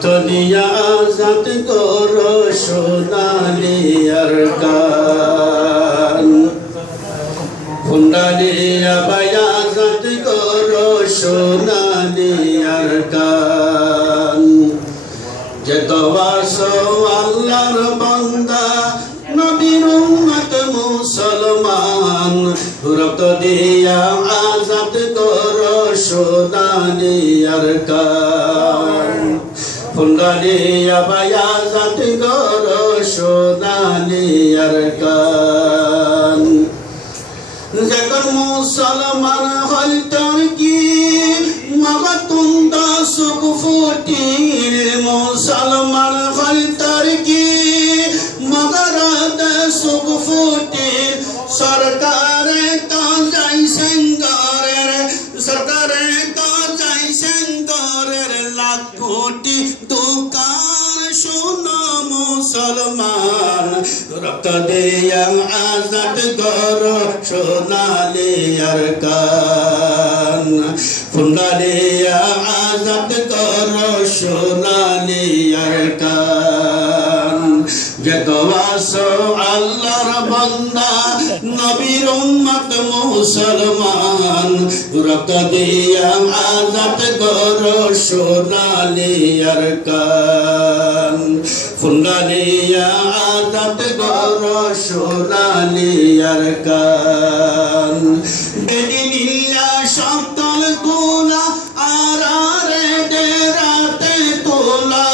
রক্ত দিয়া আজাদ করো সোনালি আরকান ফুন্ডালিয়া বায়া আজাদ করো সোনালি আরকান যত বাসো আল্লাহর বান্দা নবীর উম্মত মুসলমান রক্ত দিয়া আজাদ করো সোনালি আরকান ফুন্ডালিয়া বায়া আজাদ করো সোনালি আরকান যখন মুসলমান হল তুর্কি মগতুন্দ সুখ ফুটিল মুসলমান হল তুর্কি মগরাদ সুখ ফুটিল সরকারে তো যাইছেন গরের সরকারে তো যাইছেন গরের লাখ কোটি দোকান শোনো মুসলমান রক্ত দিয়া আজাদ করো সোনালি আরকান ফুন্ডালিয়া আজাদ করো সোনালি আরকান যত আসো আল্লাহর বান্দা নবীর উম্মত মুসলমান রক্ত দিয়া আজাদ করো সোনালি আরকান ফুন্ডালিয়া আজাদ করো সোনালি আরকান বেদিনিয়া সপ্তল তোলা আরারে ডেরাতে তোলা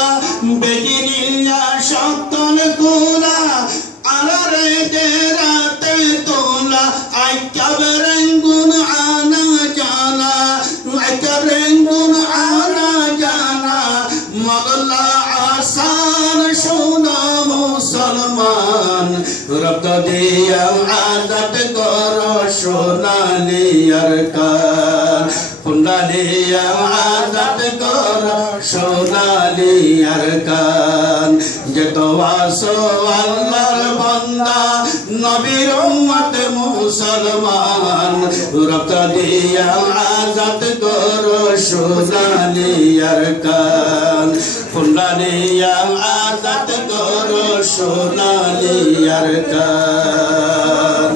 বেদিনিয়া সপ্তল তোলা আরারে ডেরাতে তোলা আই কবরেঙ্গুন আনা জানা আই কবরেঙ্গুন আনা জানা মগলা আসান শোনা মুসলমান রক্ত দিয়া আজাদ করো সোনালি আরকান ফুন্ডালিয়া আজাদ করো সোনালি আরকান যত আসো আল্লাহর বান্দা নবীর উম্মত মুসলমান রক্ত দিয়া আজাদ করো সোনালি আরকান ফুন্ডালিয়া আজাদ করো সোনালি আরকান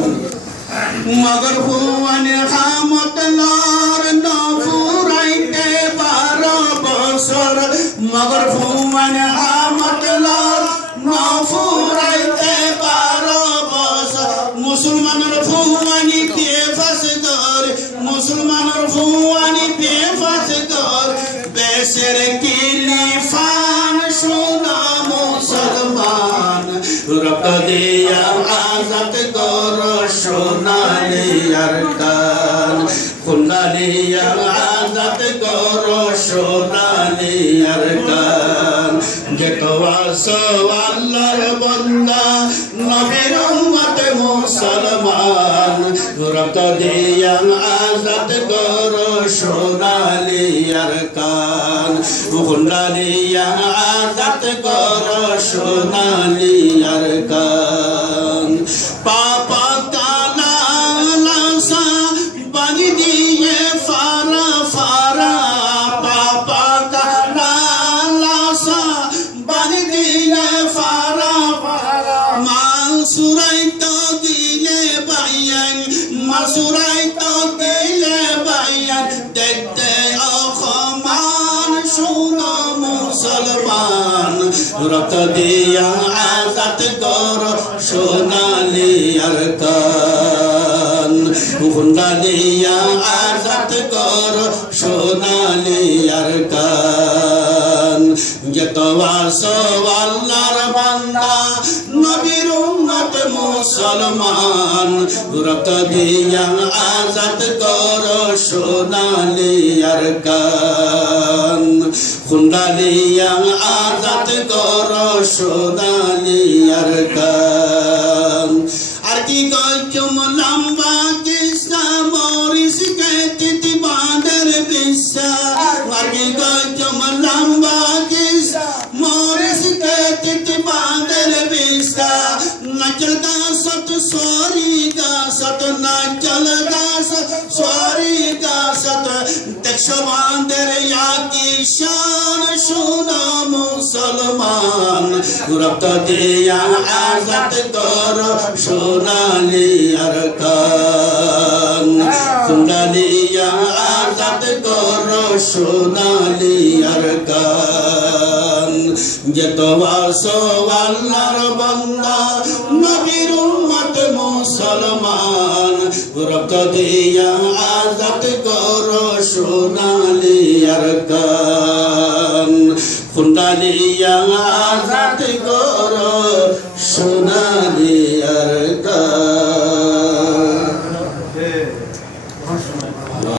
মগর ভুবনে হামতলার নফুরাইতে 12 বছর মগর ভুবনে হামতলার নফুরাইতে 12 বছর মুসলমানের ভুবনি বেফাস কর মুসলমানের ভুবনি বেফাস কর বেশের কিলিফান শোনা মুসলমান রক্ত দিয়া আজাদ করো সোনালি আরকান ফুন্ডালিয়া আজাদ করো সোনালি আরকান যত আসো আল্লাহর বান্দা নবীর উম্মত মুসলমান রক্ত দিয়া আজাদ করো সোনালি আরকান ফুন্ডালিয়া আজাদ করো সোনালি আরকান পাপা কালা লাসা বানি দিয়ে ফারা ফারা পাপা কালা লাসা বানি দিয়ে ফারা ফারা মাসুরাই তো দিলে বাইয়ান মাসুরাই তো দিলে বাইয়ান দেখতে অখমান শোনো মুসলমান রক্ত দিয়া আজাদ করো সোনালি আরকান ফুন্ডালিয়া আজাদ করো সোনালি আরকান যত আসো আল্লাহর বান্দা নবীর উম্মত মুসলমান রক্ত দিয়া আজাদ করো সোনালি আরকান ফুন্ডালিয়া আজাদ করো সোনালি আরকান আর কি গজম লম্বা কিসা মরিস কে তিতি বাঁধের বিসা আর কি গজম লম্বা কিসা মরিস কে তিতি বাঁধের বিসা नचल का सत सॉरी का सत नचल का सत सॉरी का सत दक्षवांदर या की शान सुनामो মুসলমান রক্ত দিয়া আজাদ করো সোনালি আরকান খুন্ডালিয়া আজাদ করো সোনালি আরকান যত আসো আল্লাহর বান্দা নবীর উম্মত মুসলমান রক্ত দিয়া আজাদ করো সোনালি আরকান খুন্ডালিয়া আজাদ করো সোনালি